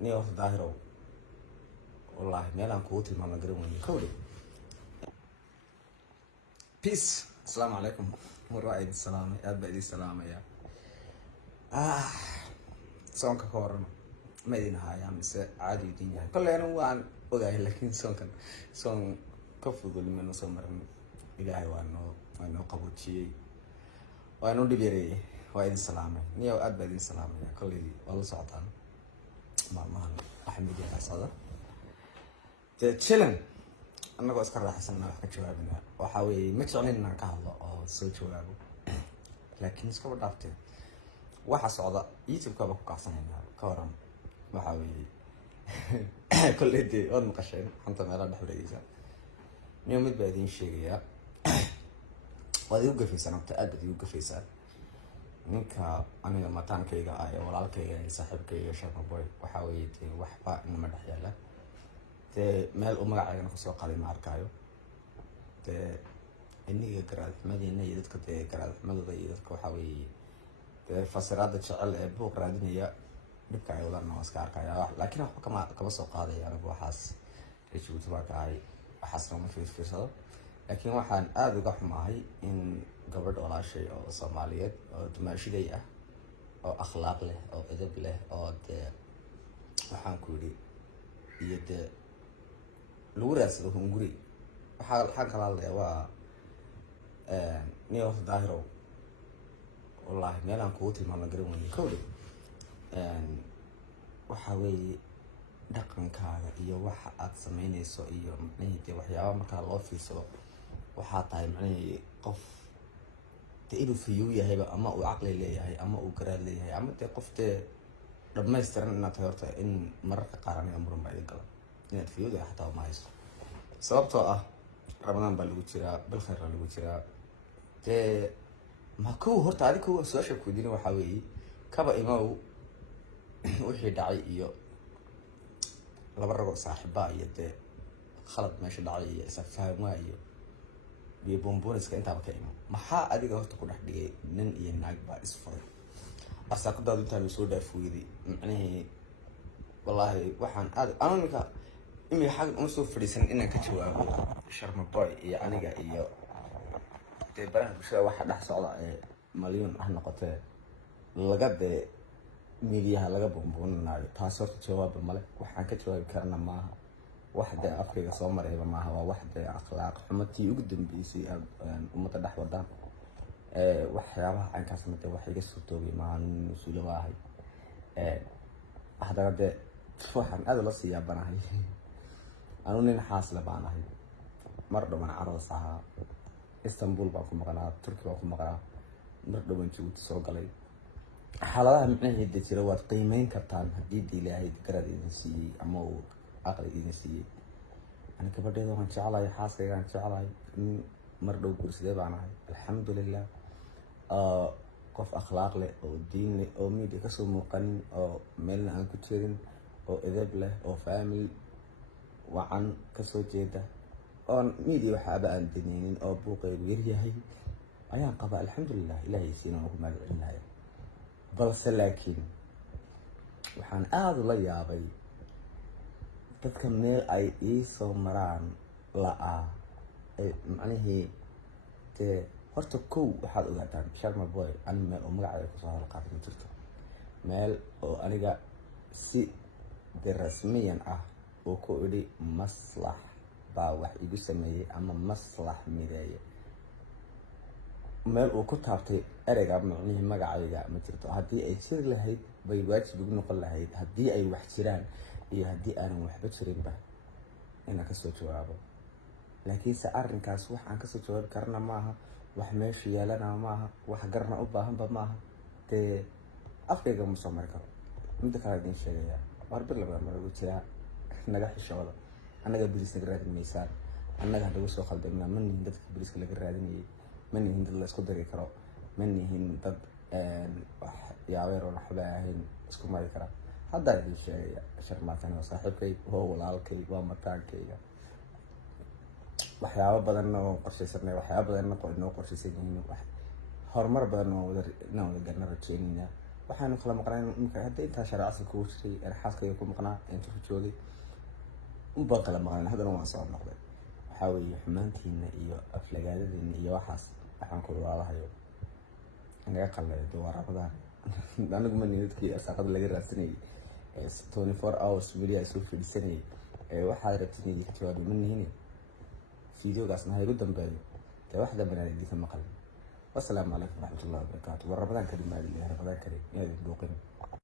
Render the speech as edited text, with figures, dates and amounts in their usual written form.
نيو ظاهره والله ميلان كوتي ما نقرون كولي بيس. السلام عليكم والرأي السلام أبدي السلام يا صونك كورن ما يدينها يا مس عادي الدنيا كل أنا وان وجاي لكن صون كفوا كل من صمر إلهي وانه قبول شيء وانه دبيري وين السلام نيو أبدي السلام يا كل والله سعطان ما أحمد يا صادق تشيلن أنا قاعد أذكر حسنا وحكي جوابنا وحاول متشعلين إنك كهلا أو سوي جوابه لكن إسكو بدأت واحد صعدة يجيب كابو كاسن هنا كورم وحاول كل دي أول مقشين حنت ما راد حول إيزا يوم بعدين شيء يا وهذا يوقف في سنة متأكد يوقف في سنة منك أنا لما تان كيجا آية ولا كيجا صاحب كيجا شاب بوي وحاول وحبا إنه ما دحيله meel u magacayga ku soo qalay ma arkayo iniga garaadxumadina iyo dadka garaadxumadooda iyo dadka waxa weeye fasiraada jecel ee buuq raadinaya dhibka ay wadaan waa iska arkaya laakiin wax kama soo qaadaya anigu waxaas rajultu waa kaay waxaas ma fiirsado laakiin waxaan aad uga xumahay in gabadh walaashay oo Soomaaliyeed oo dumaashiday ah oo akhlaaq leh oo edeb leh oo waxaan ku yiri iyo lagu raadsado hunguri waxaan kala hadlayaa waa niyo daahiro wallahi meelaan kugu tilmaamo garan weyn kowli waxa weeye dhaqankaaga iyo waxa aad sameynayso iyo macnaheedu waxyaabo marka loo fiirsado waxa tahay macnaheedu qof inuu fiyu yahay ama uu aqli leeyahay ama uu garaad leeyahay ama qof dhammaystiran inaad horta in mararka qaar aniga muran baa iga gala inaad fiyooda xataa ma haysto sababtoo ah Ramadan baa lagu jiraa bil khayr lagu jiraa ma ku horta adigu soo sheeg ku diin waxa weeye kaba imaw wixii dhacay iyo laba rag oo saaxiiba iyo khalad meesha dhacay iyo isafaham waayo iyo bomboniska inta ba ka imo maxaa adiga horta ku dhex dhigay nin iyo naag baa isfuray asaqadaadu inta soo dhaafooyay macnaheedu wallahi waxaan aad anonka imi xaq uma soo fadhiisan inaan ka jawaabo sharma boy iyo aniga iyo baraha bulshada waxa dhax socda malyan ah noqotay laga midiyaha laga bombonaayo taas horta jawaab male waxaan ka jawaabi karna maaha waxda afkayga soo marayba maaha waa waxda akhlaaq xumatii ugu dambeysay umada dhax wadaan waxyaabaha aan ka sameeyay wax iga soo toogay maan masuulo waahay hadda waxaan aad la siyaabanahay anu nin xaasla baan ahay mar dhamaan carada saha Istanbul baan ku maqnaa Turkiga baan ku maqnaa mar dhawaan Djibouti soo galay xaaladaha macnaheedu jira waad qiimeyn kartaan haddii Ilaahay garaad idin siiyay ama uu aqli idin siiyay aniga gabadheeda waan jecelahay xaaskayga aan jecelahay mar dhow gursidee baan ahay alxamdulillah qof akhlaaq leh oo diin leh oo mid ka soo muuqan oo meel aan ku jirin oo edeb leh oo family wacan ka soo jeeda oo mid waxa aan daneynin oo buuqeedu yar yahay ayaan qaba alxamdulillah ilaahay siinaa ugu magacinahay balse laakiin waxaan aad la yaabay dadka meel ay ii soo maraan la'aa macnaheedu horta kow waxaad ogaataan Sharma Boy ani meel oo magacayga ku soo halqaad ma jirto meel oo aniga si rasmiyan ah oo ku idhi maslax baa wax igu sameeyay ama maslax mideeye meel uu ku taabtay ereyga macnihi magacayga ma jirto haddii ay jiri lahayd bay waajib ugu noqon lahayd haddii ay wax jiraan iyo haddii aanan waxba jirinba inaan ka soo jawaabo laakiin se arrinkaas wax aan ka soo jawaabi karna maaha wax meesha yaalana maaha wax garna u baahanba maaha afkayga ma soo mari karo mid kale idin sheegaya warbar laba mar ugu jira naga xishooda annaga bilis naga raadinaysaa annaga hadda soo khaldamna ma nihin dadka biliska laga raadinayay ma nihin dad la isku dari karo ma nihin dad wax yaaweer oo waxba ahayn isku mari kara hadda idin sheegaya sharmaatan oo saaxiibkay oo walaalkay waa mataankayga waxyaabo badan oo qorshaysanay waxyaabo badan oo noo qorshaysan yihiin wax horumar badan oo wada garna rajeynayna waxaanu kala maqnaa imika hadda intaa shareec asal kugu jiray xaaskayga ku maqnaa turki joogay unbaan kala maqnayn haddana waan soo noqday waxaa weeye xumaantiina iyo aflagaadadiina iyo waxaan ku walaalahayo naga qalay waa ramadaan anagu ma niyadkii arsaaqada laga raadsanayay 24 hours weli ay soo fadhiisanayay waxaad rabtin inay ka jawaabo ma nihin fiideogaasna ha igu dambeeyo dee wax dambana idinka maqal wasalaamu calaykum waraxmatullahi wabarakaatu war ramadaan kadib maadin ramadaan kale inaad buuqin